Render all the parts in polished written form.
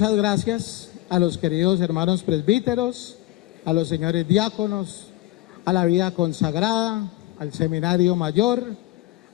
Muchas gracias a los queridos hermanos presbíteros, a los señores diáconos, a la vida consagrada, al seminario mayor,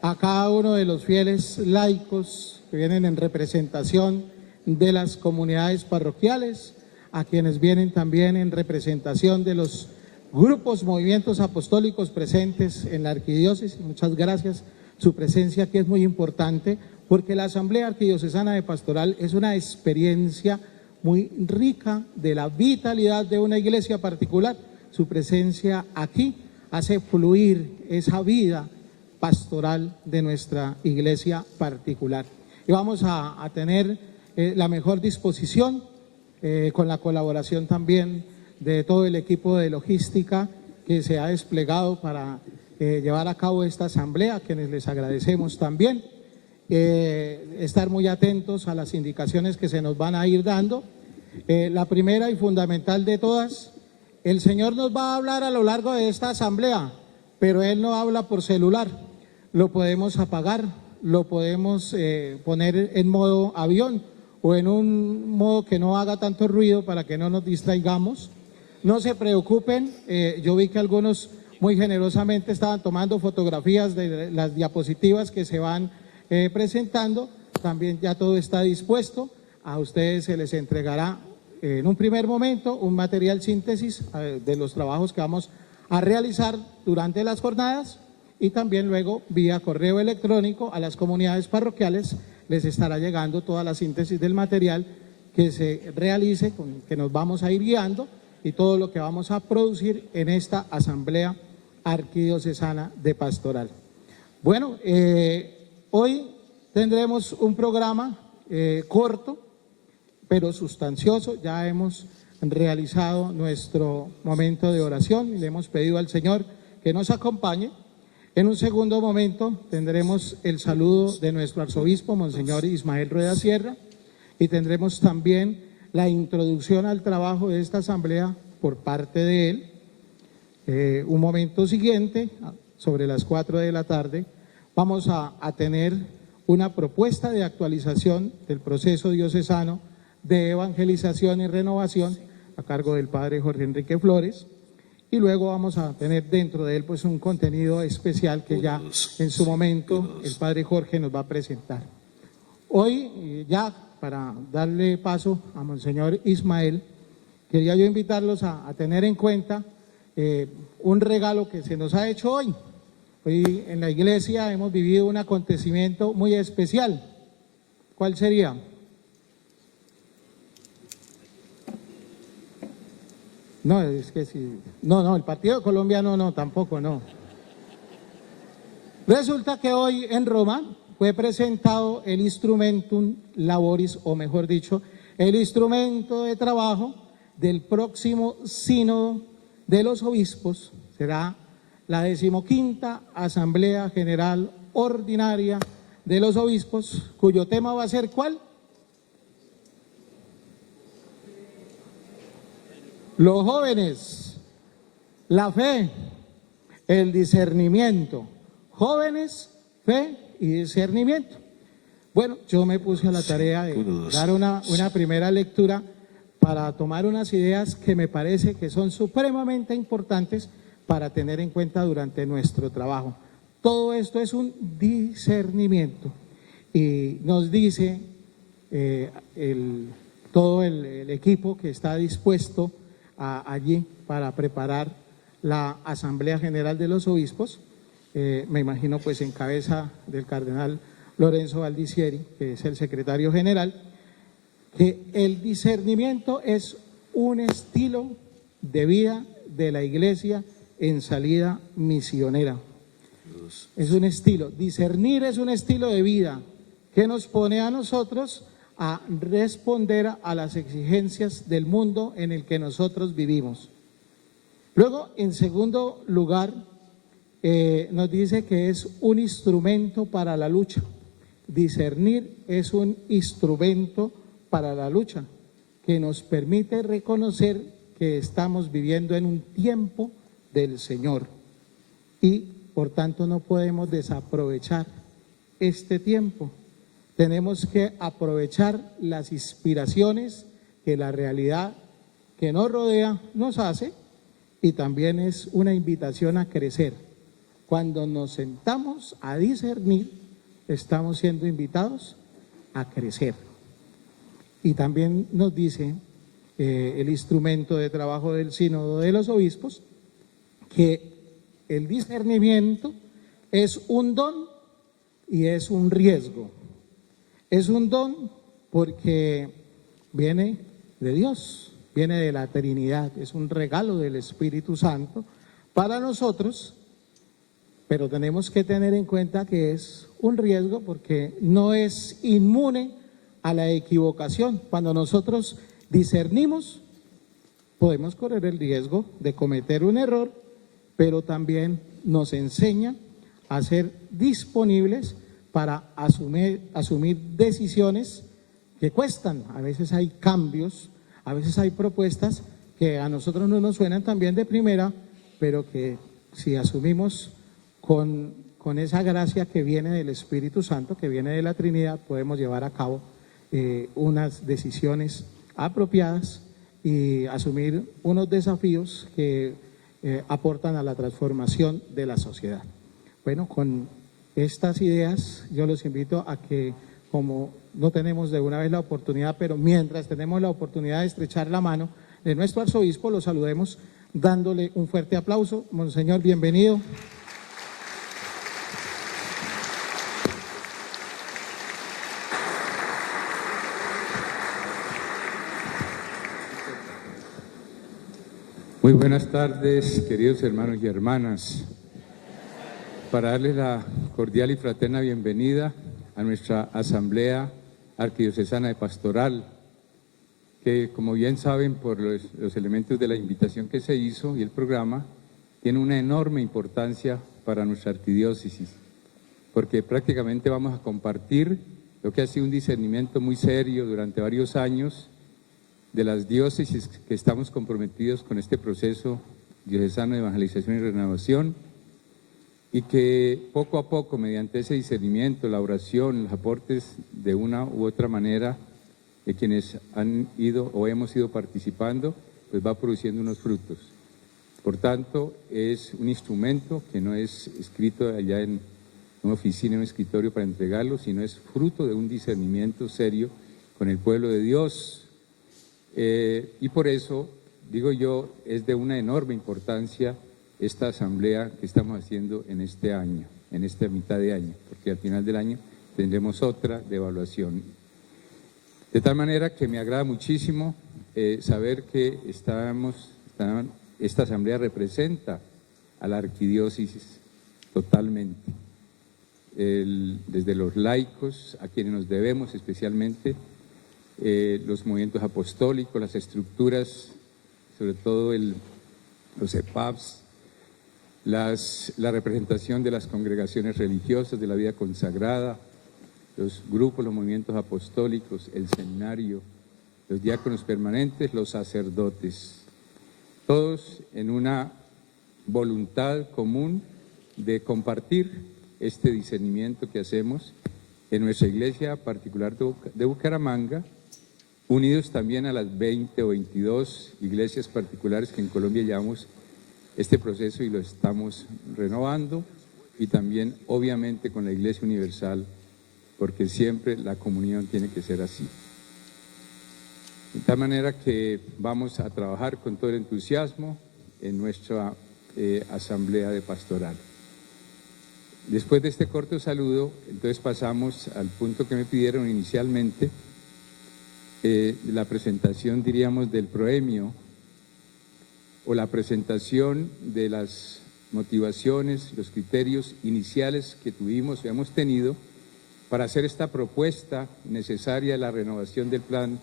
a cada uno de los fieles laicos que vienen en representación de las comunidades parroquiales, a quienes vienen también en representación de los grupos, movimientos apostólicos presentes en la arquidiócesis. Muchas gracias. Su presencia aquí es muy importante porque la Asamblea Arquidiocesana de Pastoral es una experiencia muy rica de la vitalidad de una iglesia particular. Su presencia aquí hace fluir esa vida pastoral de nuestra iglesia particular. Y vamos a tener la mejor disposición con la colaboración también de todo el equipo de logística que se ha desplegado para llevar a cabo esta asamblea, a quienes les agradecemos también. Estar muy atentos a las indicaciones que se nos van a ir dando. La primera y fundamental de todas, el Señor nos va a hablar a lo largo de esta asamblea, pero Él no habla por celular. Lo podemos apagar, lo podemos poner en modo avión o en un modo que no haga tanto ruido para que no nos distraigamos. No se preocupen, yo vi que algunos muy generosamente estaban tomando fotografías de las diapositivas que se van presentando. También ya todo está dispuesto. A ustedes se les entregará en un primer momento un material síntesis de los trabajos que vamos a realizar durante las jornadas, y también luego vía correo electrónico a las comunidades parroquiales les estará llegando toda la síntesis del material que se realice, con que nos vamos a ir guiando, y todo lo que vamos a producir en esta Asamblea Arquidiocesana de Pastoral. Bueno, hoy tendremos un programa corto, pero sustancioso. Ya hemos realizado nuestro momento de oración y le hemos pedido al Señor que nos acompañe. En un segundo momento tendremos el saludo de nuestro arzobispo, Monseñor Ismael Rueda Sierra, y tendremos también la introducción al trabajo de esta asamblea por parte de él. Un momento siguiente, sobre las 4 de la tarde, vamos a tener una propuesta de actualización del proceso diocesano de evangelización y renovación a cargo del padre Jorge Enrique Flores, y luego vamos a tener dentro de él pues un contenido especial que ya en su momento el padre Jorge nos va a presentar. Hoy, ya para darle paso a Monseñor Ismael, quería yo invitarlos a tener en cuenta un regalo que se nos ha hecho hoy. Hoy en la iglesia hemos vivido un acontecimiento muy especial. ¿Cuál sería? No, es que sí. No, el Partido Colombiano no, tampoco, no. Resulta que hoy en Roma fue presentado el Instrumentum Laboris, o mejor dicho, el instrumento de trabajo del próximo sínodo de los obispos. Será la 15ª Asamblea General Ordinaria de los Obispos, cuyo tema va a ser ¿cuál? Los jóvenes, la fe, el discernimiento. Jóvenes, fe y discernimiento. Bueno, yo me puse a la tarea de dar una primera lectura para tomar unas ideas que me parece que son supremamente importantes para tener en cuenta durante nuestro trabajo. Todo esto es un discernimiento, y nos dice todo el equipo que está dispuesto allí para preparar la Asamblea General de los Obispos, me imagino pues en cabeza del cardenal Lorenzo Valdicieri, que es el secretario general, que el discernimiento es un estilo de vida de la Iglesia en salida misionera. Es un estilo, discernir es un estilo de vida que nos pone a nosotros a responder a las exigencias del mundo en el que nosotros vivimos. Luego, en segundo lugar, nos dice que es un instrumento para la lucha. Discernir es un instrumento para la lucha que nos permite reconocer que estamos viviendo en un tiempo del Señor y por tanto no podemos desaprovechar este tiempo. Tenemos que aprovechar las inspiraciones que la realidad que nos rodea nos hace, y también es una invitación a crecer. Cuando nos sentamos a discernir, estamos siendo invitados a crecer. Y también nos dice el instrumento de trabajo del Sínodo de los Obispos que el discernimiento es un don y es un riesgo. Es un don porque viene de Dios, viene de la Trinidad, es un regalo del Espíritu Santo para nosotros, pero tenemos que tener en cuenta que es un riesgo porque no es inmune a la equivocación. Cuando nosotros discernimos, podemos correr el riesgo de cometer un error, pero también nos enseña a ser disponibles para asumir decisiones que cuestan. A veces hay cambios, a veces hay propuestas que a nosotros no nos suenan tan bien de primera, pero que si asumimos con esa gracia que viene del Espíritu Santo, que viene de la Trinidad, podemos llevar a cabo unas decisiones apropiadas y asumir unos desafíos que aportan a la transformación de la sociedad. Bueno, con estas ideas yo los invito a que, como no tenemos de una vez la oportunidad, pero mientras tenemos la oportunidad de estrechar la mano de nuestro arzobispo, lo saludemos dándole un fuerte aplauso. Monseñor, bienvenido. Muy buenas tardes, queridos hermanos y hermanas. Para darles la cordial y fraterna bienvenida a nuestra Asamblea Arquidiocesana de Pastoral, que, como bien saben por los elementos de la invitación que se hizo y el programa, tiene una enorme importancia para nuestra arquidiócesis, porque prácticamente vamos a compartir lo que ha sido un discernimiento muy serio durante varios años de las diócesis que estamos comprometidos con este proceso diocesano de evangelización y renovación, y que poco a poco, mediante ese discernimiento, la oración, los aportes de una u otra manera de quienes han ido o hemos ido participando, pues va produciendo unos frutos. Por tanto, es un instrumento que no es escrito allá en una oficina, en un escritorio para entregarlo, sino es fruto de un discernimiento serio con el pueblo de Dios. Y por eso, digo yo, es de una enorme importancia esta asamblea que estamos haciendo en este año, en esta mitad de año, porque al final del año tendremos otra de evaluación. De tal manera que me agrada muchísimo saber que esta asamblea representa a la arquidiócesis totalmente, desde los laicos, a quienes nos debemos especialmente, los movimientos apostólicos, las estructuras, sobre todo los EPAPs, la representación de las congregaciones religiosas, de la vida consagrada, los grupos, los movimientos apostólicos, el seminario, los diáconos permanentes, los sacerdotes, todos en una voluntad común de compartir este discernimiento que hacemos en nuestra iglesia particular de Bucaramanga, unidos también a las 20 o 22 iglesias particulares que en Colombia llevamos este proceso y lo estamos renovando, y también obviamente con la Iglesia Universal, porque siempre la comunión tiene que ser así. De tal manera que vamos a trabajar con todo el entusiasmo en nuestra asamblea de pastoral. Después de este corto saludo, entonces pasamos al punto que me pidieron inicialmente, la presentación, diríamos, del proemio, o la presentación de las motivaciones, los criterios iniciales que tuvimos y hemos tenido para hacer esta propuesta necesaria de la renovación del plan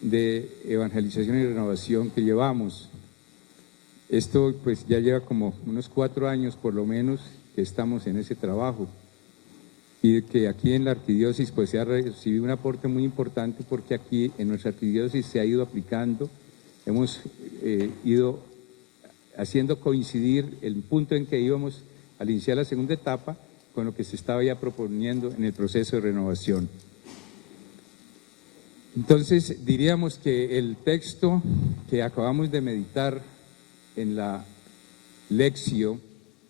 de evangelización y renovación que llevamos. Esto pues ya lleva como unos 4 años por lo menos que estamos en ese trabajo, y que aquí en la arquidiócesis pues se ha recibido un aporte muy importante, porque aquí en nuestra arquidiócesis se ha ido aplicando. Hemos ido haciendo coincidir el punto en que íbamos al iniciar la segunda etapa con lo que se estaba ya proponiendo en el proceso de renovación. Entonces, diríamos que el texto que acabamos de meditar en la lección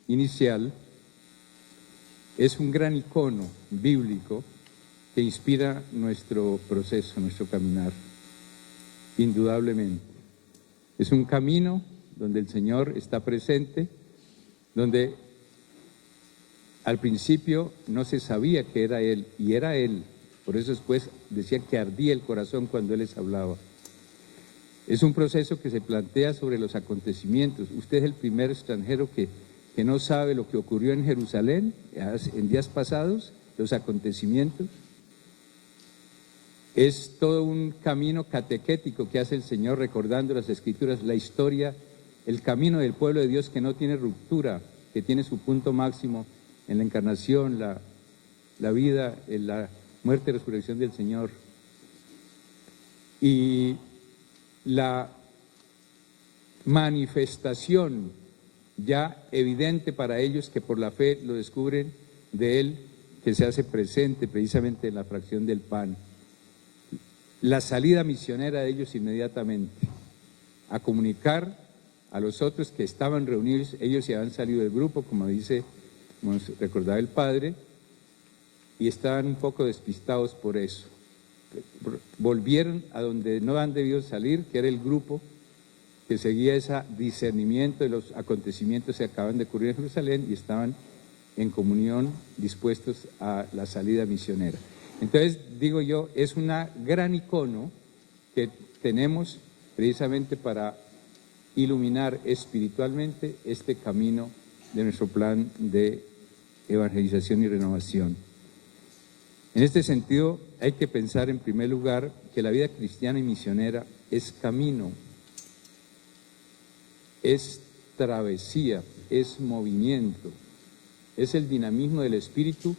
inicial es un gran icono bíblico que inspira nuestro proceso, nuestro caminar, indudablemente. Es un camino donde el Señor está presente, donde al principio no se sabía que era Él, y era Él. Por eso después decía que ardía el corazón cuando Él les hablaba. Es un proceso que se plantea sobre los acontecimientos. Usted es el primer extranjero que no sabe lo que ocurrió en Jerusalén en días pasados, los acontecimientos. Es todo un camino catequético que hace el Señor recordando las Escrituras, la historia, el camino del pueblo de Dios que no tiene ruptura, que tiene su punto máximo en la encarnación, la vida, en la muerte y resurrección del Señor. Y la manifestación ya evidente para ellos que por la fe lo descubren de Él, que se hace presente precisamente en la fracción del pan. La salida misionera de ellos inmediatamente, a comunicar a los otros que estaban reunidos, ellos se habían salido del grupo, como nos recordaba el Padre, y estaban un poco despistados por eso. Volvieron a donde no han debido salir, que era el grupo que seguía ese discernimiento de los acontecimientos que acaban de ocurrir en Jerusalén y estaban en comunión dispuestos a la salida misionera. Entonces, digo yo, es un gran icono que tenemos precisamente para iluminar espiritualmente este camino de nuestro plan de evangelización y renovación. En este sentido, hay que pensar en primer lugar que la vida cristiana y misionera es camino, es travesía, es movimiento, es el dinamismo del espíritu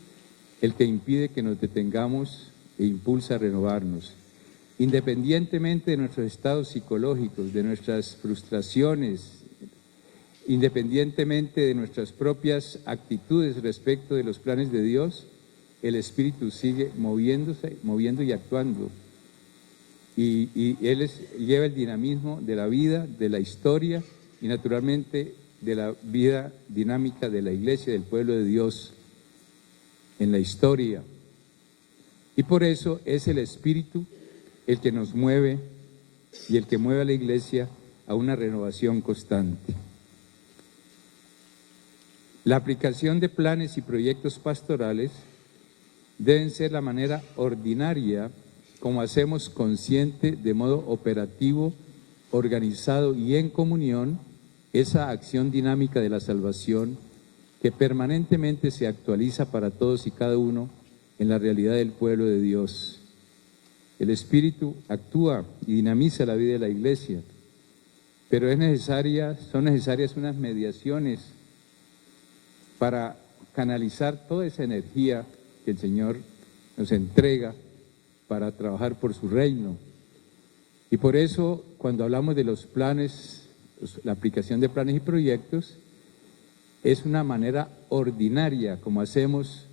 el que impide que nos detengamos e impulsa a renovarnos. Independientemente de nuestros estados psicológicos, de nuestras frustraciones, independientemente de nuestras propias actitudes respecto de los planes de Dios, el Espíritu sigue moviendo y actuando. Y Él lleva el dinamismo de la vida, de la historia y naturalmente de la vida dinámica de la Iglesia, del pueblo de Dios en la historia. Y por eso es el Espíritu el que nos mueve y el que mueve a la Iglesia a una renovación constante. La aplicación de planes y proyectos pastorales deben ser la manera ordinaria como hacemos consciente de modo operativo, organizado y en comunión esa acción dinámica de la salvación que permanentemente se actualiza para todos y cada uno en la realidad del pueblo de Dios. El Espíritu actúa y dinamiza la vida de la Iglesia, pero son necesarias unas mediaciones para canalizar toda esa energía que el Señor nos entrega para trabajar por su reino. Y por eso, cuando hablamos de los planes, la aplicación de planes y proyectos, es una manera ordinaria, como hacemos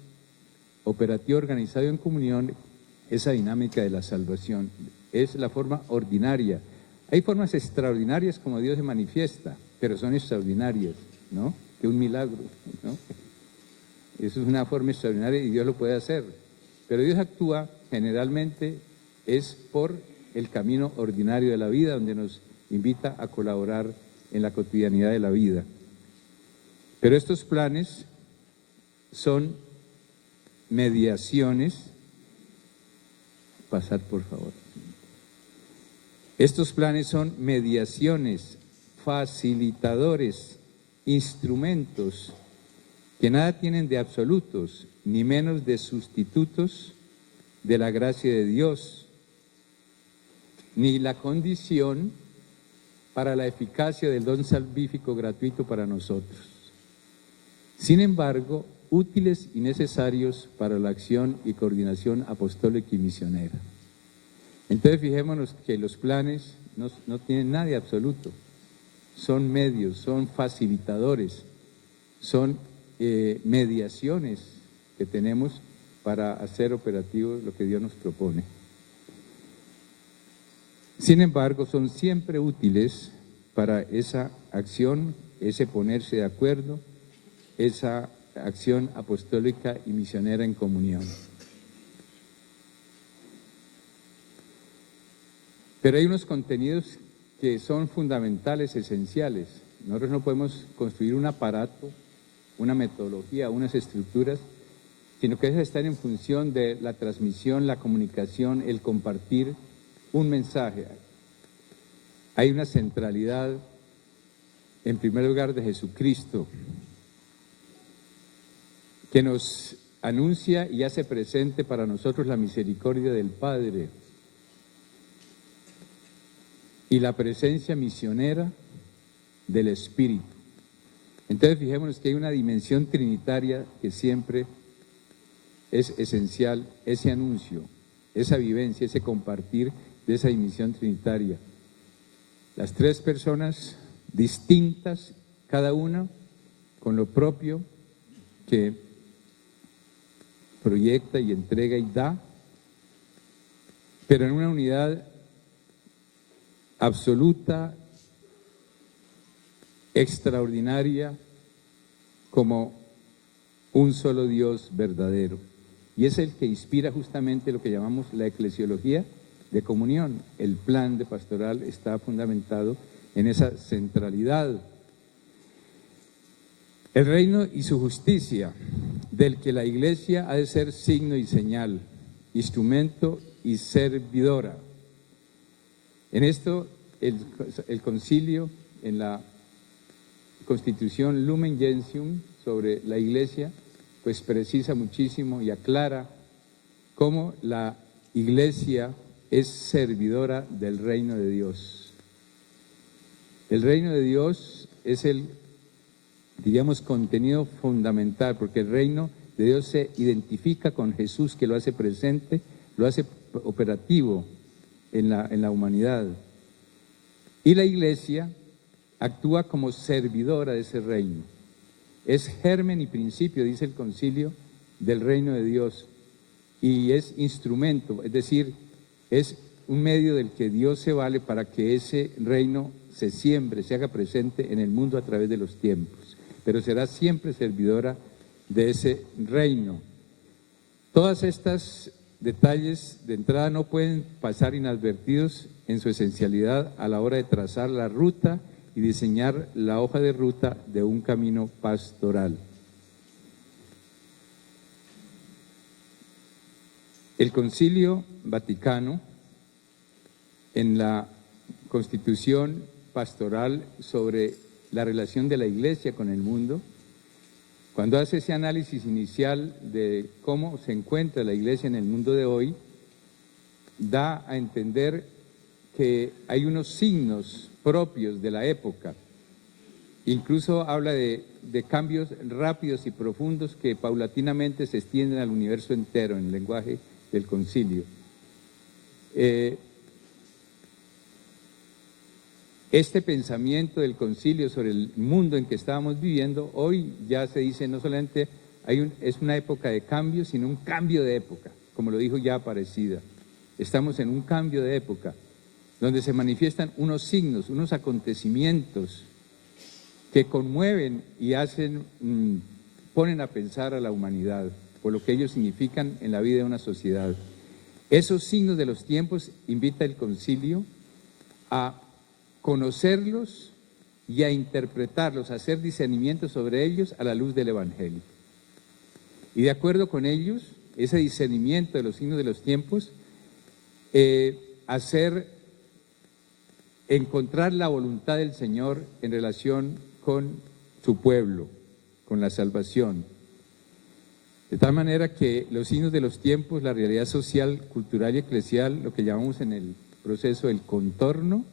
operativo, organizado en comunión, esa dinámica de la salvación. Es la forma ordinaria. Hay formas extraordinarias como Dios se manifiesta, pero son extraordinarias, ¿no? Que un milagro, ¿no? Eso es una forma extraordinaria y Dios lo puede hacer. Pero Dios actúa generalmente es por el camino ordinario de la vida, donde nos invita a colaborar en la cotidianidad de la vida. Pero estos planes son mediaciones. Pasar, por favor. Estos planes son mediaciones, facilitadores, instrumentos que nada tienen de absolutos, ni menos de sustitutos de la gracia de Dios, ni la condición para la eficacia del don salvífico gratuito para nosotros. Sin embargo, útiles y necesarios para la acción y coordinación apostólica y misionera. Entonces, fijémonos que los planes no tienen nada de absoluto, son medios, son facilitadores, son mediaciones que tenemos para hacer operativo lo que Dios nos propone. Sin embargo, son siempre útiles para esa acción, ese ponerse de acuerdo, esa acción apostólica y misionera en comunión. Pero hay unos contenidos que son fundamentales, esenciales. Nosotros no podemos construir un aparato, una metodología, unas estructuras, sino que esas están en función de la transmisión, la comunicación, el compartir un mensaje. Hay una centralidad, en primer lugar, de Jesucristo, que nos anuncia y hace presente para nosotros la misericordia del Padre y la presencia misionera del Espíritu. Entonces, fijémonos que hay una dimensión trinitaria que siempre es esencial, ese anuncio, esa vivencia, ese compartir de esa dimensión trinitaria. Las tres personas distintas, cada una con lo propio que proyecta y entrega y da, pero en una unidad absoluta, extraordinaria, como un solo Dios verdadero. Y es el que inspira justamente lo que llamamos la eclesiología de comunión. El plan de pastoral está fundamentado en esa centralidad. El reino y su justicia, del que la Iglesia ha de ser signo y señal, instrumento y servidora. En esto, el concilio, en la Constitución Lumen Gentium sobre la Iglesia, pues precisa muchísimo y aclara cómo la Iglesia es servidora del reino de Dios. El reino de Dios es el, diríamos, contenido fundamental, porque el reino de Dios se identifica con Jesús, que lo hace presente, lo hace operativo en la humanidad. Y la Iglesia actúa como servidora de ese reino. Es germen y principio, dice el concilio, del reino de Dios. Y es instrumento, es decir, es un medio del que Dios se vale para que ese reino se siembre, se haga presente en el mundo a través de los tiempos. Pero será siempre servidora de ese reino. Todas estas detalles de entrada no pueden pasar inadvertidos en su esencialidad a la hora de trazar la ruta y diseñar la hoja de ruta de un camino pastoral. El Concilio Vaticano, en la Constitución Pastoral sobre la relación de la Iglesia con el mundo, cuando hace ese análisis inicial de cómo se encuentra la Iglesia en el mundo de hoy, da a entender que hay unos signos propios de la época. Incluso habla de cambios rápidos y profundos que paulatinamente se extienden al universo entero en el lenguaje del concilio. Este pensamiento del concilio sobre el mundo en que estábamos viviendo, hoy ya se dice no solamente es una época de cambio, sino un cambio de época, como lo dijo ya Aparecida. Estamos en un cambio de época, donde se manifiestan unos signos, unos acontecimientos que conmueven y ponen a pensar a la humanidad por lo que ellos significan en la vida de una sociedad. Esos signos de los tiempos invita el concilio a conocerlos y a interpretarlos, a hacer discernimientos sobre ellos a la luz del Evangelio. Y de acuerdo con ellos, ese discernimiento de los signos de los tiempos, encontrar la voluntad del Señor en relación con su pueblo, con la salvación. De tal manera que los signos de los tiempos, la realidad social, cultural y eclesial, lo que llamamos en el proceso el contorno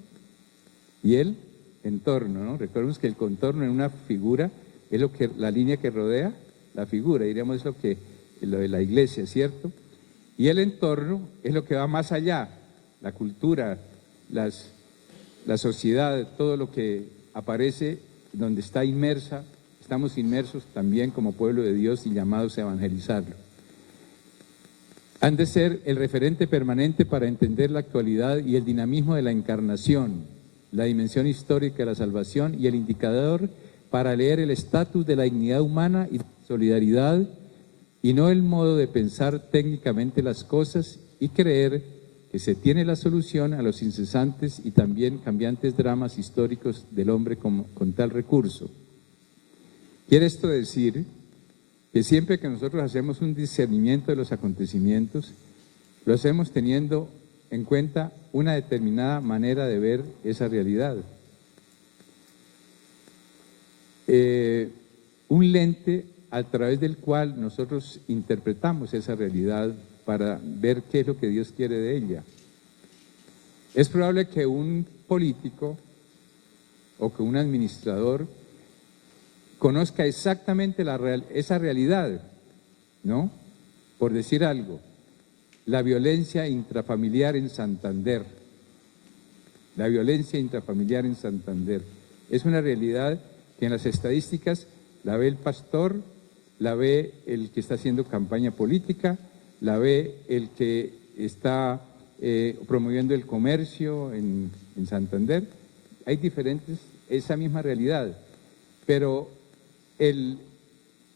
y el entorno, ¿no? Recordemos que el contorno en una figura es la línea que rodea la figura, diríamos es lo de la iglesia, ¿cierto? Y el entorno es lo que va más allá, la cultura, la sociedad, todo lo que aparece donde está inmersa. Estamos inmersos también como pueblo de Dios y llamados a evangelizarlo. Han de ser el referente permanente para entender la actualidad y el dinamismo de la encarnación, la dimensión histórica de la salvación y el indicador para leer el estatus de la dignidad humana y solidaridad, y no el modo de pensar técnicamente las cosas y creer que se tiene la solución a los incesantes y también cambiantes dramas históricos del hombre con tal recurso. Quiere esto decir que siempre que nosotros hacemos un discernimiento de los acontecimientos, lo hacemos teniendo en cuenta una determinada manera de ver esa realidad. Un lente a través del cual nosotros interpretamos esa realidad para ver qué es lo que Dios quiere de ella. Es probable que un político o que un administrador conozca exactamente esa realidad, ¿no? Por decir algo, la violencia intrafamiliar en Santander. La violencia intrafamiliar en Santander es una realidad que en las estadísticas la ve el pastor, la ve el que está haciendo campaña política, la ve el que está promoviendo el comercio en Santander. Hay diferentes, esa misma realidad, pero el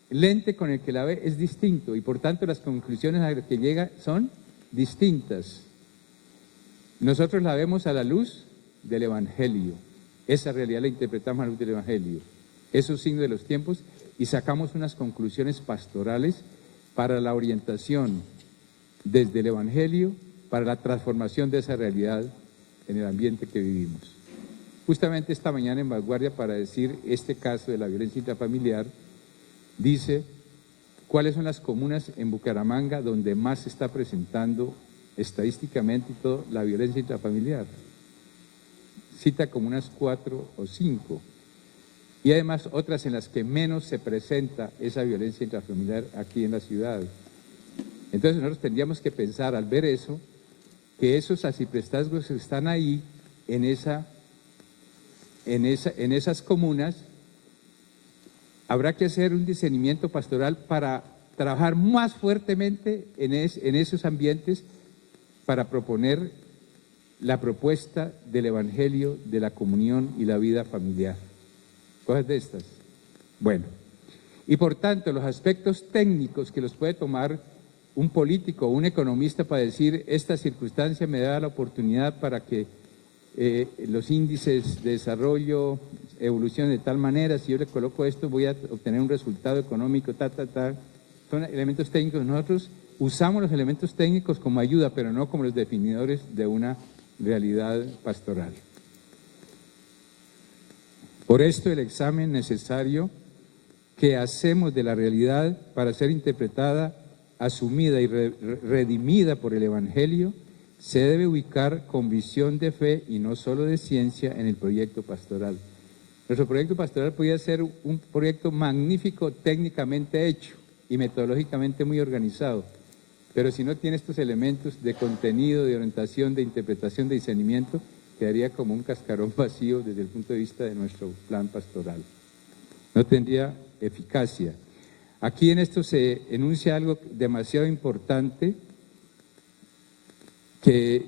lente con el que la ve es distinto y por tanto las conclusiones a las que llega son distintas. Nosotros la vemos a la luz del Evangelio, esa realidad la interpretamos a la luz del Evangelio, esos signos de los tiempos, y sacamos unas conclusiones pastorales para la orientación desde el Evangelio, para la transformación de esa realidad en el ambiente que vivimos. Justamente esta mañana en Vanguardia, para decir este caso de la violencia intrafamiliar, dice cuáles son las comunas en Bucaramanga donde más se está presentando estadísticamente y todo la violencia intrafamiliar. Cita como unas 4 o 5. Y además otras en las que menos se presenta esa violencia intrafamiliar aquí en la ciudad. Entonces nosotros tendríamos que pensar al ver eso, que esos arciprestazgos están ahí en esas comunas. Habrá que hacer un discernimiento pastoral para trabajar más fuertemente en esos ambientes para proponer la propuesta del Evangelio, de la comunión y la vida familiar. Cosas de estas. Bueno, y por tanto los aspectos técnicos que los puede tomar un político o un economista para decir esta circunstancia me da la oportunidad para que los índices de desarrollo evolucionen de tal manera, si yo le coloco esto voy a obtener un resultado económico, son elementos técnicos. Nosotros usamos los elementos técnicos como ayuda, pero no como los definidores de una realidad pastoral. Por esto el examen necesario que hacemos de la realidad para ser interpretada, asumida y redimida por el Evangelio, se debe ubicar con visión de fe y no solo de ciencia en el proyecto pastoral. Nuestro proyecto pastoral podría ser un proyecto magnífico, técnicamente hecho y metodológicamente muy organizado, pero si no tiene estos elementos de contenido, de orientación, de interpretación, de discernimiento, quedaría como un cascarón vacío desde el punto de vista de nuestro plan pastoral. No tendría eficacia. Aquí en esto se enuncia algo demasiado importante, que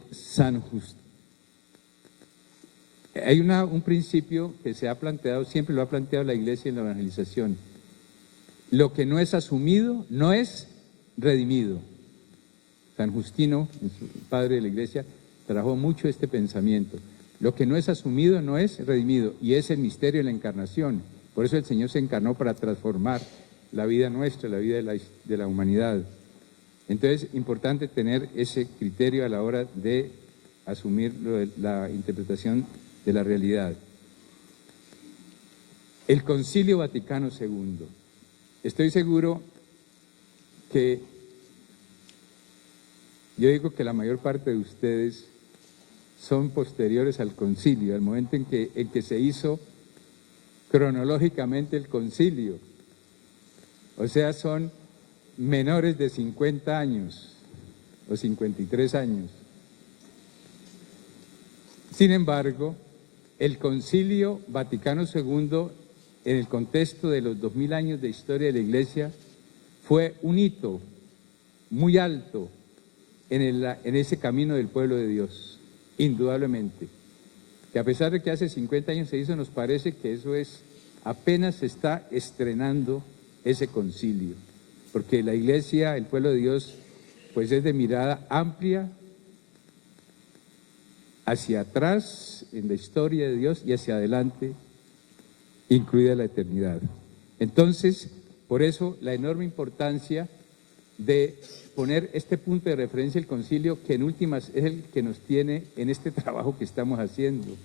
hay un principio que se ha planteado, siempre lo ha planteado la Iglesia en la evangelización: lo que no es asumido no es redimido. San Justino, padre de la Iglesia, trajo mucho este pensamiento. Lo que no es asumido no es redimido, y es el misterio de la encarnación. Por eso el Señor se encarnó para transformar la vida nuestra, la vida de la humanidad. Entonces, importante tener ese criterio a la hora de asumir la interpretación de la realidad. El Concilio Vaticano II. Estoy seguro que, yo digo que la mayor parte de ustedes son posteriores al concilio, al momento en que se hizo cronológicamente el concilio. O sea, son menores de 50 años o 53 años. Sin embargo, el Concilio Vaticano II, en el contexto de los 2000 años de historia de la Iglesia, fue un hito muy alto en ese camino del pueblo de Dios, indudablemente. Que a pesar de que hace 50 años se hizo, nos parece que eso apenas se está estrenando ese concilio, porque la iglesia, el pueblo de Dios, pues es de mirada amplia hacia atrás en la historia de Dios y hacia adelante, incluida la eternidad. Entonces, por eso la enorme importancia de poner este punto de referencia el concilio, que en últimas es el que nos tiene en este trabajo que estamos haciendo.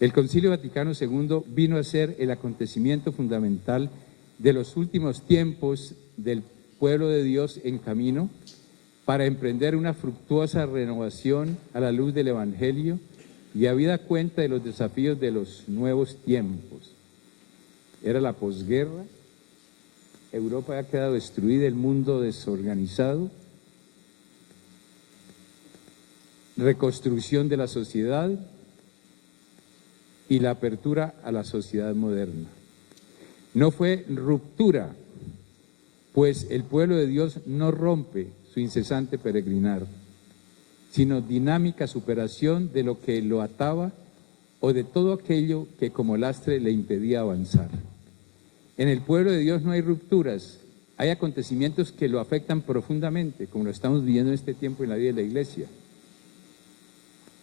El Concilio Vaticano II vino a ser el acontecimiento fundamental de los últimos tiempos del pueblo de Dios en camino para emprender una fructuosa renovación a la luz del Evangelio y habida cuenta de los desafíos de los nuevos tiempos. Era la posguerra, Europa había quedado destruida, el mundo desorganizado, reconstrucción de la sociedad y la apertura a la sociedad moderna. No fue ruptura, pues el pueblo de Dios no rompe su incesante peregrinar, sino dinámica superación de lo que lo ataba o de todo aquello que como lastre le impedía avanzar. En el pueblo de Dios no hay rupturas, hay acontecimientos que lo afectan profundamente, como lo estamos viviendo en este tiempo en la vida de la iglesia,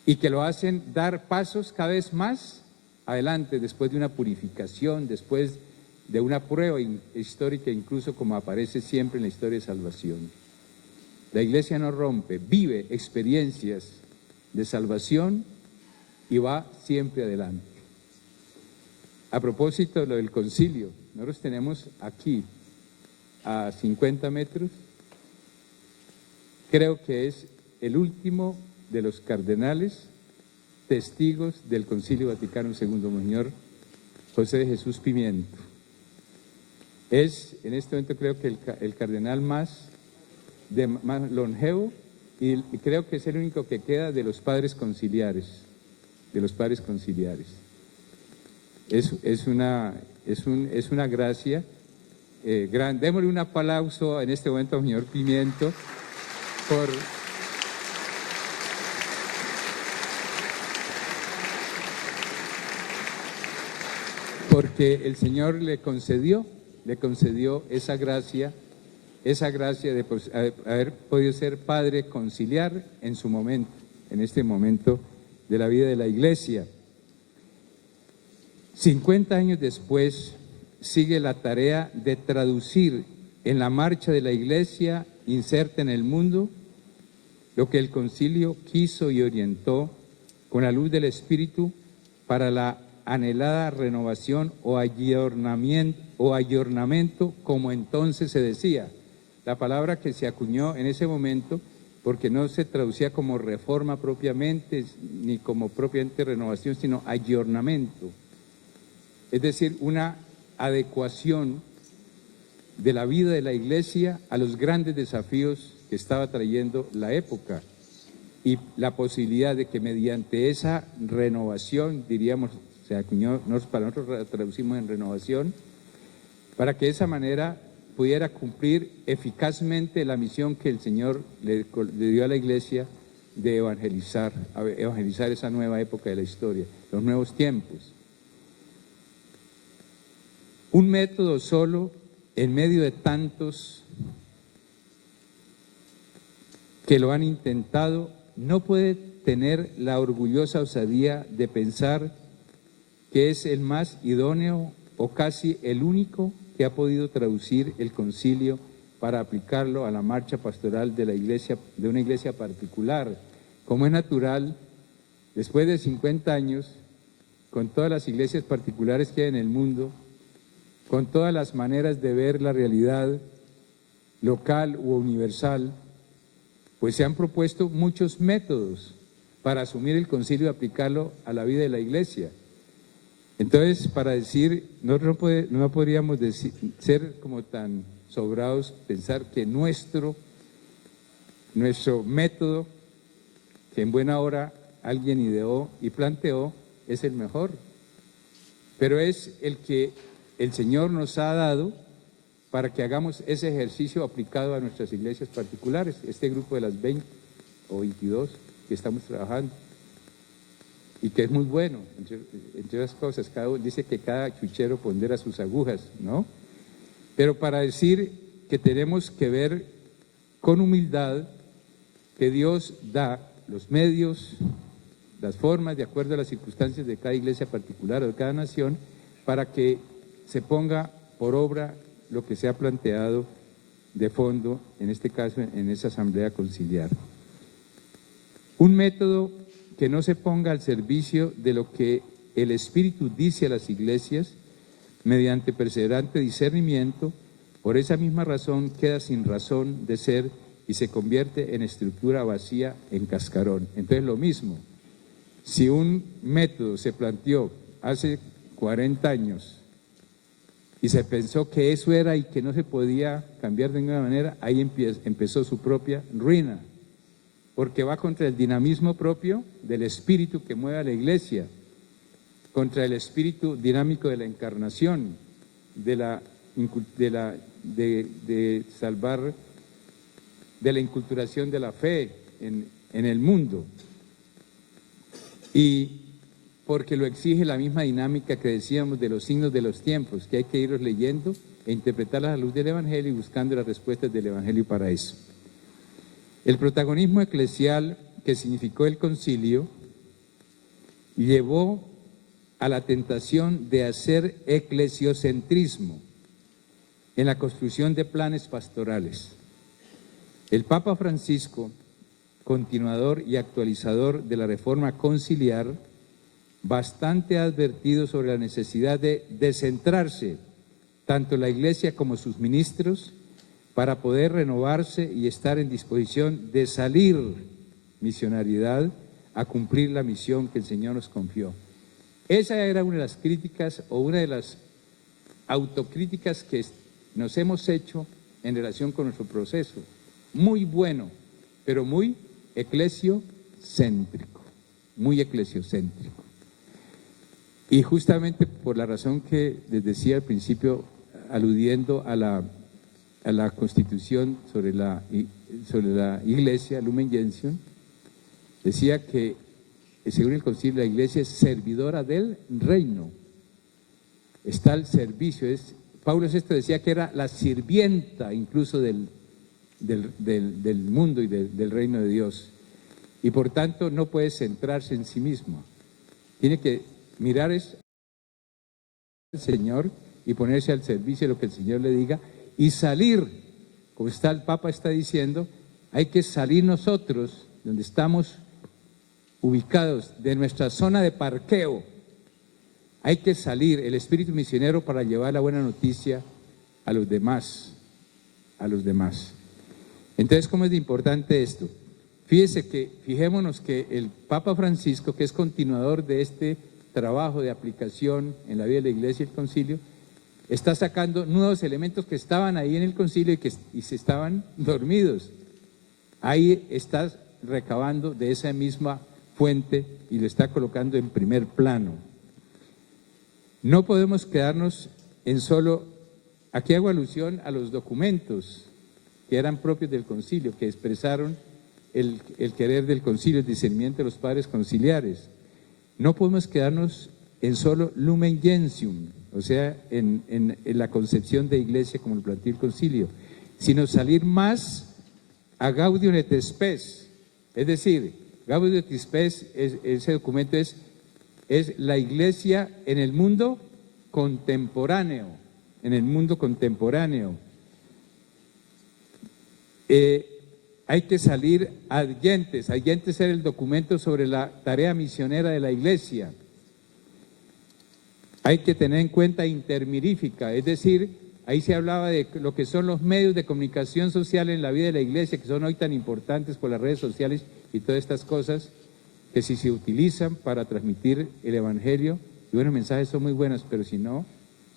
y que lo hacen dar pasos cada vez más adelante, después de una purificación, después de una prueba histórica, incluso como aparece siempre en la historia de salvación. La iglesia no rompe, vive experiencias de salvación y va siempre adelante. A propósito de lo del concilio, nosotros tenemos aquí a 50 metros, creo que es el último de los cardenales testigos del Concilio Vaticano II, Monseñor José de Jesús Pimiento. Es en este momento creo que el cardenal más longevo y creo que es el único que queda de los padres conciliares, Es una gracia grande. Démosle un aplauso en este momento al señor Pimiento porque el Señor le concedió esa gracia de haber podido ser padre conciliar en su momento, en este momento de la vida de la iglesia. 50 años después sigue la tarea de traducir en la marcha de la iglesia inserta en el mundo lo que el concilio quiso y orientó con la luz del Espíritu para la anhelada renovación o ayornamiento, como entonces se decía. La palabra que se acuñó en ese momento, porque no se traducía como reforma propiamente, ni como propiamente renovación, sino ayornamiento. Es decir, una adecuación de la vida de la iglesia a los grandes desafíos que estaba trayendo la época y la posibilidad de que mediante esa renovación, diríamos, se acuñó, para nosotros traducimos en renovación, para que de esa manera pudiera cumplir eficazmente la misión que el Señor le dio a la iglesia de evangelizar esa nueva época de la historia, los nuevos tiempos. Un método solo en medio de tantos que lo han intentado no puede tener la orgullosa osadía de pensar que es el más idóneo o casi el único que ha podido traducir el concilio para aplicarlo a la marcha pastoral de la iglesia, de una iglesia particular. Como es natural, después de 50 años, con todas las iglesias particulares que hay en el mundo, con todas las maneras de ver la realidad local u universal, pues se han propuesto muchos métodos para asumir el concilio y aplicarlo a la vida de la iglesia. Entonces, para decir, nosotros no podríamos ser como tan sobrados, pensar que nuestro método, que en buena hora alguien ideó y planteó, es el mejor, pero es el que el Señor nos ha dado para que hagamos ese ejercicio aplicado a nuestras iglesias particulares, este grupo de las 20 o 22 que estamos trabajando y que es muy bueno, entre otras cosas. Dice que cada chuchero pondera sus agujas, ¿no? Pero para decir que tenemos que ver con humildad que Dios da los medios, las formas, de acuerdo a las circunstancias de cada iglesia particular o de cada nación, para que se ponga por obra lo que se ha planteado de fondo, en este caso en esa asamblea conciliar. Un método que no se ponga al servicio de lo que el Espíritu dice a las iglesias, mediante perseverante discernimiento, por esa misma razón queda sin razón de ser y se convierte en estructura vacía, en cascarón. Entonces lo mismo, si un método se planteó hace 40 años y se pensó que eso era y que no se podía cambiar de ninguna manera, ahí empezó su propia ruina, porque va contra el dinamismo propio del espíritu que mueve a la iglesia, contra el espíritu dinámico de la encarnación, de salvar, de la inculturación de la fe en el mundo, y porque lo exige la misma dinámica que decíamos de los signos de los tiempos, que hay que irlos leyendo e interpretarlas a la luz del Evangelio y buscando las respuestas del Evangelio para eso. El protagonismo eclesial que significó el concilio llevó a la tentación de hacer eclesiocentrismo en la construcción de planes pastorales. El Papa Francisco, continuador y actualizador de la reforma conciliar, bastante ha advertido sobre la necesidad de descentrarse tanto la Iglesia como sus ministros para poder renovarse y estar en disposición de salir misionariedad a cumplir la misión que el Señor nos confió. Esa era una de las críticas o una de las autocríticas que nos hemos hecho en relación con nuestro proceso. Muy bueno, pero muy eclesiocéntrico, muy eclesiocéntrico. Y justamente por la razón que les decía al principio, aludiendo a la Constitución sobre la Iglesia, Lumen Gentium, decía que según el concilio la Iglesia es servidora del reino, está al servicio. Pablo VI decía que era la sirvienta incluso del mundo y del reino de Dios, y por tanto no puede centrarse en sí mismo, tiene que mirar al Señor y ponerse al servicio de lo que el Señor le diga y salir, como el Papa está diciendo, hay que salir nosotros donde estamos ubicados, de nuestra zona de parqueo, hay que salir el espíritu misionero para llevar la buena noticia a los demás, Entonces, ¿cómo es de importante esto? Fijémonos que el Papa Francisco, que es continuador de este trabajo de aplicación en la vida de la Iglesia y el concilio, está sacando nuevos elementos que estaban ahí en el concilio y se estaban dormidos. Ahí está recabando de esa misma fuente y lo está colocando en primer plano. No podemos quedarnos en solo, aquí hago alusión a los documentos que eran propios del concilio, que expresaron el querer del concilio, el discernimiento de los padres conciliares. No podemos quedarnos en solo Lumen Gentium, o sea, en la concepción de iglesia como lo planteó el concilio, sino salir más a Gaudium et Spes. Es decir, Gaudium et Spes, ese documento es la iglesia en el mundo contemporáneo, hay que salir adyentes era el documento sobre la tarea misionera de la iglesia. Hay que tener en cuenta intermirífica, es decir, ahí se hablaba de lo que son los medios de comunicación social en la vida de la iglesia, que son hoy tan importantes por las redes sociales y todas estas cosas, que si se utilizan para transmitir el Evangelio, y buenos mensajes son muy buenos, pero si no,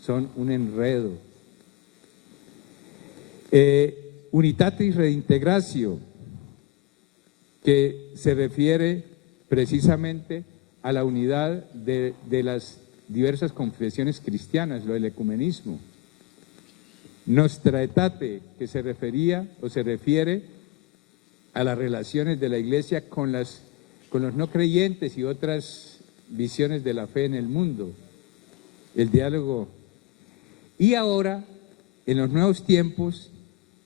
son un enredo. Unitatis Redintegratio, que se refiere precisamente a la unidad de las diversas confesiones cristianas, lo del ecumenismo. Nostra Aetate, que se refiere a las relaciones de la Iglesia con los no creyentes y otras visiones de la fe en el mundo, el diálogo. Y ahora, en los nuevos tiempos,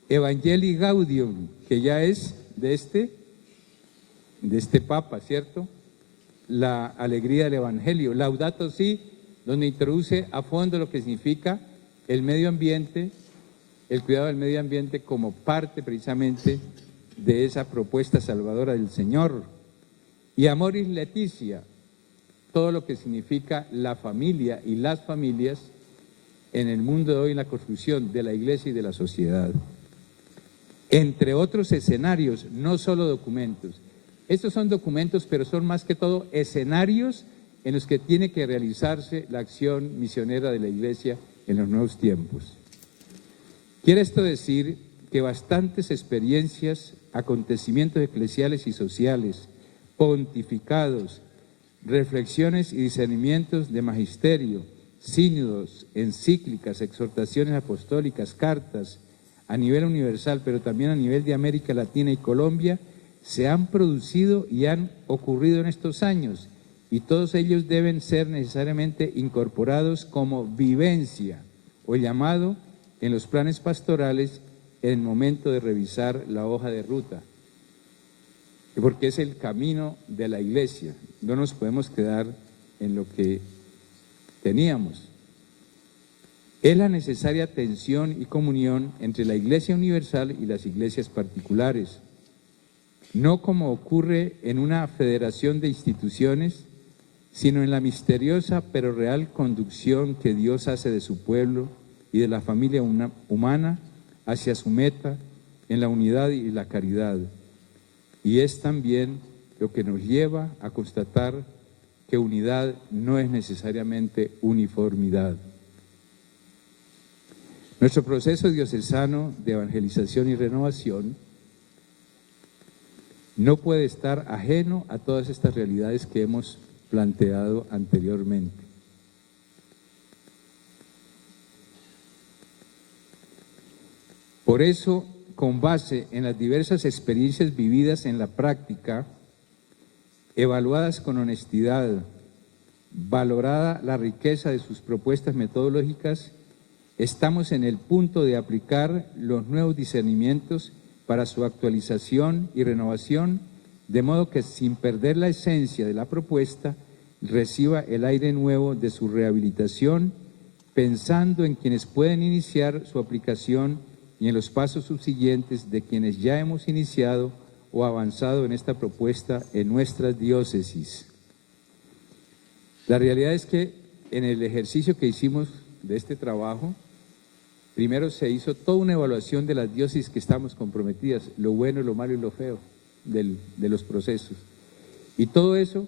Evangelii Gaudium, que ya es de este Papa, ¿cierto? La alegría del Evangelio. Laudato Si, donde introduce a fondo lo que significa el medio ambiente, el cuidado del medio ambiente como parte precisamente de esa propuesta salvadora del Señor. Y Amoris Laetitia, todo lo que significa la familia y las familias en el mundo de hoy, en la construcción de la Iglesia y de la sociedad. Entre otros escenarios, no solo documentos. Estos son documentos, pero son más que todo escenarios en los que tiene que realizarse la acción misionera de la Iglesia en los nuevos tiempos. Quiere esto decir que bastantes experiencias, acontecimientos eclesiales y sociales, pontificados, reflexiones y discernimientos de magisterio, sínodos, encíclicas, exhortaciones apostólicas, cartas, a nivel universal, pero también a nivel de América Latina y Colombia, se han producido y han ocurrido en estos años, y todos ellos deben ser necesariamente incorporados como vivencia o llamado en los planes pastorales en el momento de revisar la hoja de ruta, porque es el camino de la Iglesia. No nos podemos quedar en lo que teníamos. Es la necesaria tensión y comunión entre la Iglesia universal y las iglesias particulares, no como ocurre en una federación de instituciones, sino en la misteriosa pero real conducción que Dios hace de su pueblo y de la familia humana hacia su meta en la unidad y la caridad. Y es también lo que nos lleva a constatar que unidad no es necesariamente uniformidad. Nuestro proceso diocesano de evangelización y renovación no puede estar ajeno a todas estas realidades que hemos planteado anteriormente. Por eso, con base en las diversas experiencias vividas en la práctica, evaluadas con honestidad, valorada la riqueza de sus propuestas metodológicas, estamos en el punto de aplicar los nuevos discernimientos para su actualización y renovación, de modo que sin perder la esencia de la propuesta, reciba el aire nuevo de su rehabilitación, pensando en quienes pueden iniciar su aplicación y en los pasos subsiguientes de quienes ya hemos iniciado o avanzado en esta propuesta en nuestras diócesis. La realidad es que en el ejercicio que hicimos de este trabajo, primero se hizo toda una evaluación de las diócesis que estamos comprometidas, lo bueno, lo malo y lo feo de los procesos. Y todo eso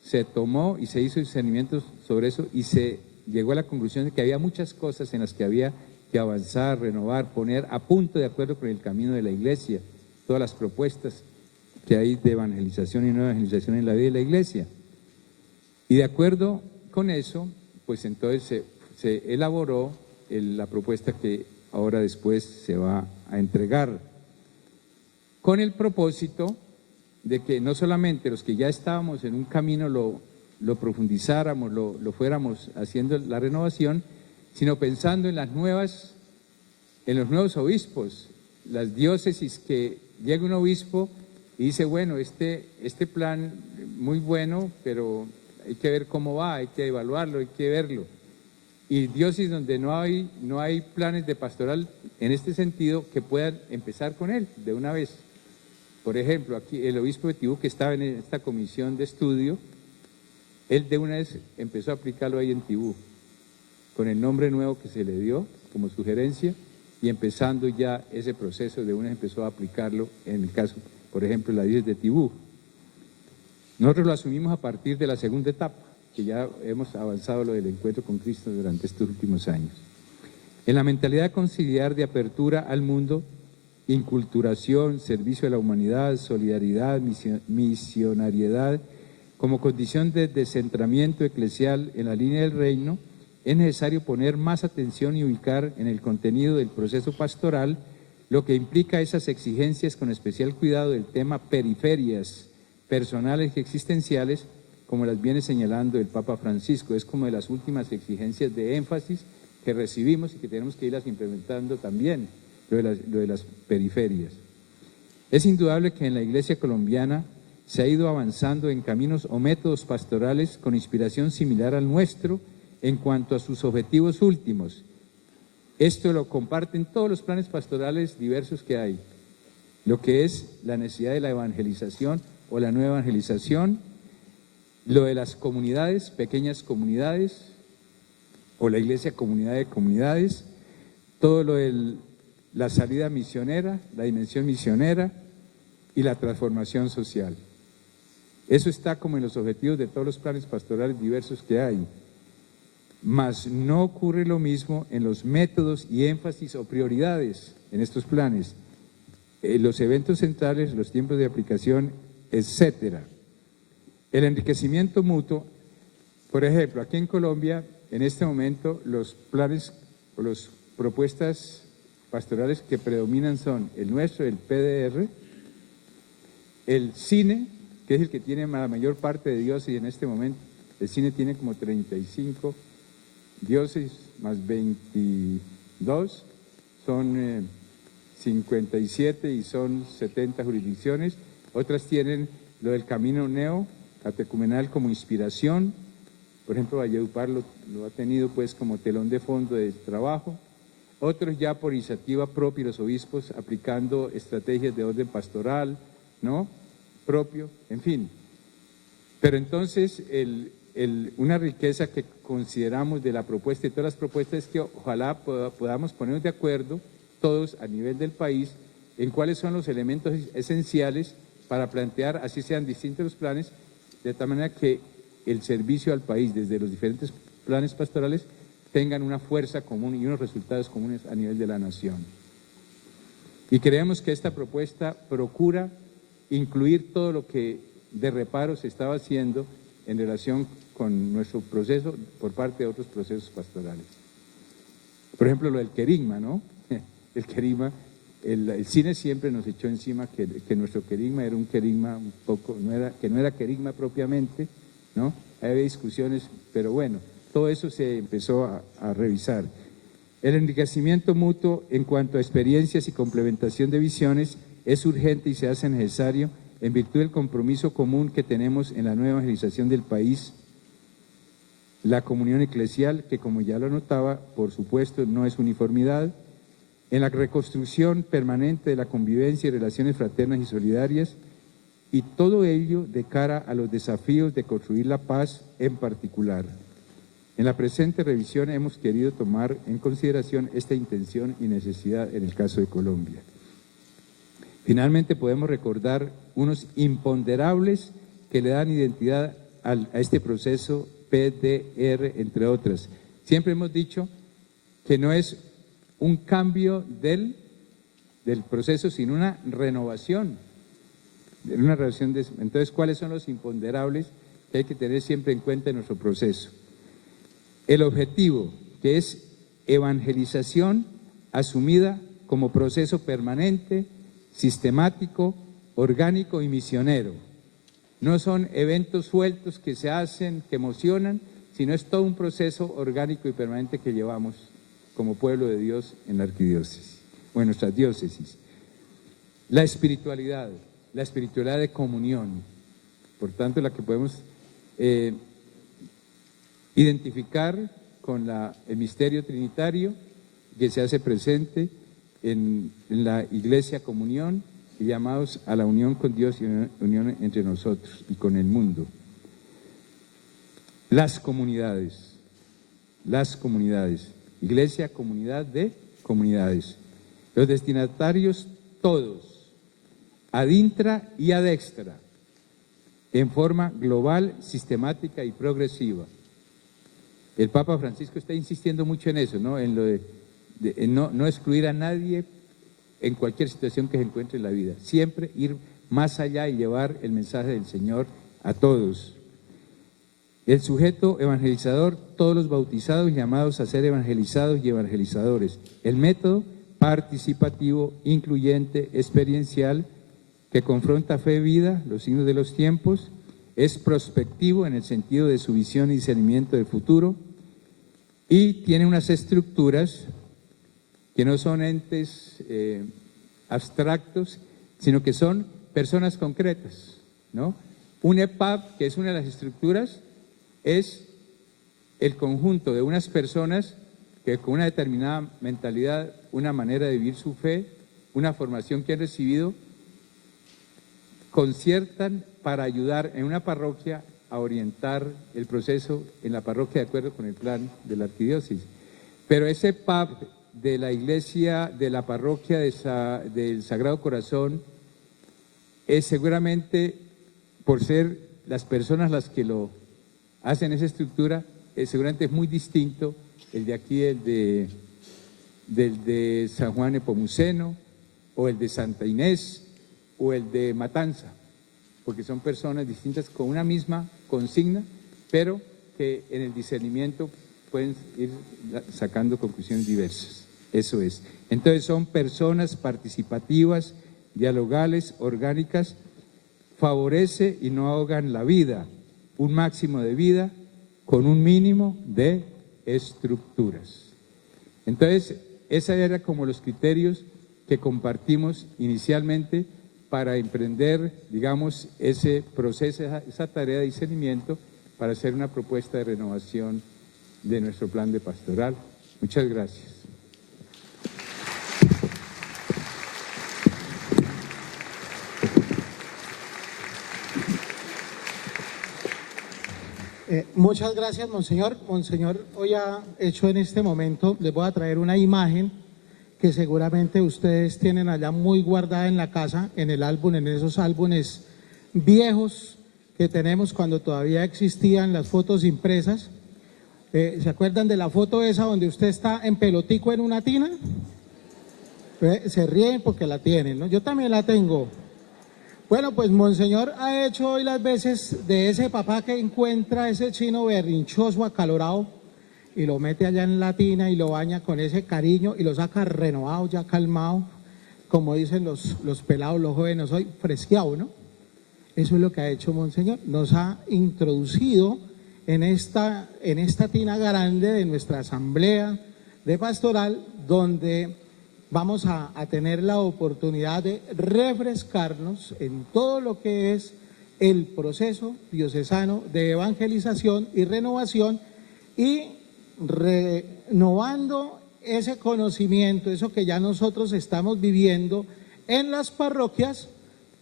se tomó y se hizo discernimientos sobre eso y se llegó a la conclusión de que había muchas cosas en las que había que avanzar, renovar, poner a punto de acuerdo con el camino de la Iglesia, todas las propuestas que hay de evangelización y no evangelización en la vida de la Iglesia. Y de acuerdo con eso, pues entonces se elaboró la propuesta que ahora después se va a entregar, con el propósito de que no solamente los que ya estábamos en un camino lo profundizáramos, lo fuéramos haciendo la renovación, sino pensando en los nuevos obispos, las diócesis, que llega un obispo y dice, bueno, este plan muy bueno, pero hay que ver cómo va, hay que evaluarlo, hay que verlo. Y diócesis donde no hay planes de pastoral en este sentido, que puedan empezar con él de una vez. Por ejemplo, aquí el obispo de Tibú, que estaba en esta comisión de estudio, él de una vez empezó a aplicarlo ahí en Tibú, con el nombre nuevo que se le dio como sugerencia, y empezando ya ese proceso, de una vez empezó a aplicarlo en el caso, por ejemplo, de la diócesis de Tibú. Nosotros lo asumimos a partir de la segunda etapa, que ya hemos avanzado lo del encuentro con Cristo durante estos últimos años. En la mentalidad conciliar de apertura al mundo, inculturación, servicio a la humanidad, solidaridad, misionariedad, como condición de descentramiento eclesial en la línea del reino, es necesario poner más atención y ubicar en el contenido del proceso pastoral lo que implica esas exigencias con especial cuidado del tema periferias personales y existenciales, como las viene señalando el Papa Francisco. Es como de las últimas exigencias de énfasis que recibimos y que tenemos que irlas implementando también, lo de las periferias. Es indudable que en la Iglesia colombiana se ha ido avanzando en caminos o métodos pastorales con inspiración similar al nuestro en cuanto a sus objetivos últimos. Esto lo comparten todos los planes pastorales diversos que hay, lo que es la necesidad de la evangelización o la nueva evangelización, lo de las comunidades, pequeñas comunidades, o la iglesia comunidad de comunidades, todo lo de la salida misionera, la dimensión misionera y la transformación social. Eso está como en los objetivos de todos los planes pastorales diversos que hay. Mas no ocurre lo mismo en los métodos y énfasis o prioridades en estos planes, los eventos centrales, los tiempos de aplicación, etcétera. El enriquecimiento mutuo, por ejemplo, aquí en Colombia, en este momento, los planes o las propuestas pastorales que predominan son el nuestro, el PDR, el cine, que es el que tiene la mayor parte de diócesis en este momento. El cine tiene como 35 diócesis más 22, son 57 y son 70 jurisdicciones. Otras tienen lo del camino neocatecumenal como inspiración. Por ejemplo, Valledupar lo ha tenido pues como telón de fondo de trabajo. Otros ya por iniciativa propia, los obispos aplicando estrategias de orden pastoral, ¿no? Propio, en fin. Pero entonces una riqueza que consideramos de la propuesta y todas las propuestas es que ojalá podamos ponernos de acuerdo todos a nivel del país en cuáles son los elementos esenciales para plantear, así sean distintos los planes, de tal manera que el servicio al país desde los diferentes planes pastorales tengan una fuerza común y unos resultados comunes a nivel de la nación. Y creemos que esta propuesta procura incluir todo lo que de reparo se estaba haciendo en relación con nuestro proceso por parte de otros procesos pastorales. Por ejemplo, lo del querigma, ¿no? El querigma, el cine siempre nos echó encima que nuestro querigma era un querigma un poco, que no era querigma propiamente, ¿no? Había discusiones, pero bueno, todo eso se empezó a revisar. El enriquecimiento mutuo en cuanto a experiencias y complementación de visiones es urgente y se hace necesario en virtud del compromiso común que tenemos en la nueva evangelización del país, la comunión eclesial, que como ya lo notaba, por supuesto, no es uniformidad, en la reconstrucción permanente de la convivencia y relaciones fraternas y solidarias, y todo ello de cara a los desafíos de construir la paz en particular. En la presente revisión hemos querido tomar en consideración esta intención y necesidad en el caso de Colombia. Finalmente podemos recordar unos imponderables que le dan identidad a este proceso PDR, entre otras. Siempre hemos dicho que no es un cambio del proceso, sino una renovación. Entonces, ¿cuáles son los imponderables que hay que tener siempre en cuenta en nuestro proceso? El objetivo, que es evangelización asumida como proceso permanente, sistemático, orgánico y misionero. No son eventos sueltos que se hacen, que emocionan, sino es todo un proceso orgánico y permanente que llevamos como pueblo de Dios en la arquidiócesis o en nuestras diócesis. La espiritualidad de comunión, por tanto la que podemos identificar con el misterio trinitario que se hace presente en la Iglesia Comunión y llamados a la unión con Dios y unión entre nosotros y con el mundo. Las comunidades, Iglesia, comunidad de comunidades. Los destinatarios todos, ad intra y ad extra, en forma global, sistemática y progresiva. El Papa Francisco está insistiendo mucho en eso, ¿no? En lo de no excluir a nadie en cualquier situación que se encuentre en la vida. Siempre ir más allá y llevar el mensaje del Señor a todos. El sujeto evangelizador, todos los bautizados llamados a ser evangelizados y evangelizadores. El método, participativo, incluyente, experiencial, que confronta fe y vida, los signos de los tiempos, es prospectivo en el sentido de su visión y discernimiento del futuro, y tiene unas estructuras que no son entes abstractos, sino que son personas concretas, ¿no? Un EPAP, que es una de las estructuras, es el conjunto de unas personas que con una determinada mentalidad, una manera de vivir su fe, una formación que han recibido, conciertan para ayudar en una parroquia a orientar el proceso en la parroquia de acuerdo con el plan de la arquidiócesis. Pero ese PAP de la iglesia, de la parroquia del Sagrado Corazón, es seguramente, por ser las personas las que lo hacen esa estructura, seguramente es muy distinto el de aquí, del de San Juan Nepomuceno, o el de Santa Inés, o el de Matanza, porque son personas distintas con una misma consigna, pero que en el discernimiento pueden ir sacando conclusiones diversas. Eso es. Entonces son personas participativas, dialogales, orgánicas, favorece y no ahogan la vida, un máximo de vida con un mínimo de estructuras. Entonces, esos eran como los criterios que compartimos inicialmente para emprender, digamos, ese proceso, esa tarea de discernimiento para hacer una propuesta de renovación de nuestro plan de pastoral. Muchas gracias. Muchas gracias, Monseñor. Monseñor hoy ha hecho en este momento, les voy a traer una imagen que seguramente ustedes tienen allá muy guardada en la casa, en el álbum, en esos álbumes viejos que tenemos cuando todavía existían las fotos impresas. ¿Se acuerdan de la foto esa donde usted está en pelotico en una tina? Se ríen porque la tienen, ¿no? Yo también la tengo. Bueno, pues Monseñor ha hecho hoy las veces de ese papá que encuentra ese chino berrinchoso, acalorado, y lo mete allá en la tina y lo baña con ese cariño y lo saca renovado, ya calmado, como dicen los pelados, los jóvenes hoy, fresqueado, ¿no? Eso es lo que ha hecho Monseñor. Nos ha introducido en esta tina grande de nuestra asamblea de pastoral, donde vamos a tener la oportunidad de refrescarnos en todo lo que es el proceso diocesano de evangelización y renovación, y renovando ese conocimiento, eso que ya nosotros estamos viviendo en las parroquias,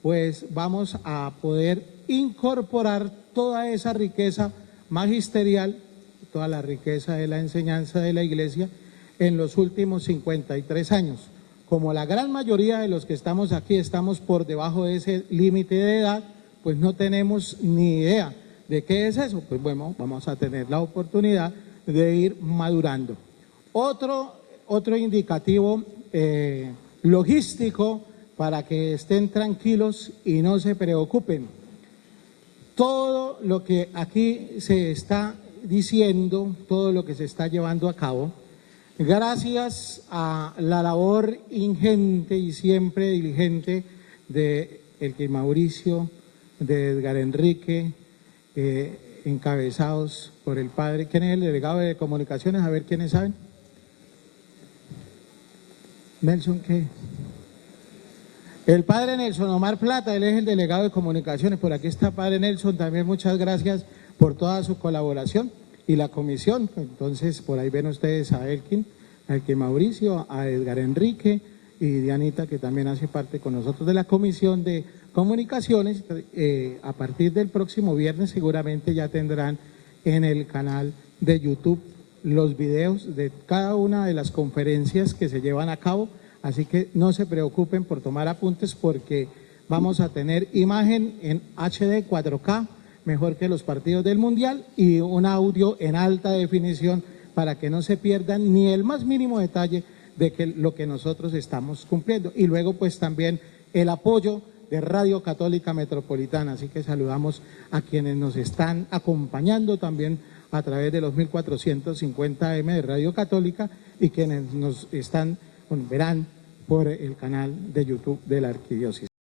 pues vamos a poder incorporar toda esa riqueza magisterial, toda la riqueza de la enseñanza de la Iglesia en los últimos 53 años. Como la gran mayoría de los que estamos aquí estamos por debajo de ese límite de edad, pues no tenemos ni idea de qué es eso. Pues bueno, vamos a tener la oportunidad de ir madurando. Otro indicativo logístico para que estén tranquilos y no se preocupen. Todo lo que aquí se está diciendo, todo lo que se está llevando a cabo, gracias a la labor ingente y siempre diligente de Elkin Mauricio, de Edgar Enrique, encabezados por el padre. ¿Quién es el delegado de comunicaciones? A ver, ¿quiénes saben? ¿Nelson qué? El padre Nelson Omar Plata, él es el delegado de comunicaciones. Por aquí está padre Nelson, también muchas gracias por toda su colaboración. Y la comisión, entonces por ahí ven ustedes a Elkin Mauricio, a Edgar Enrique y Dianita, que también hace parte con nosotros de la comisión de comunicaciones. A partir del próximo viernes seguramente ya tendrán en el canal de YouTube los videos de cada una de las conferencias que se llevan a cabo, así que no se preocupen por tomar apuntes, porque vamos a tener imagen en HD 4K, mejor que los partidos del Mundial, y un audio en alta definición para que no se pierdan ni el más mínimo detalle de lo que nosotros estamos cumpliendo. Y luego pues también el apoyo de Radio Católica Metropolitana, así que saludamos a quienes nos están acompañando también a través de los 1450 AM de Radio Católica, y quienes nos están verán por el canal de YouTube de la Arquidiócesis.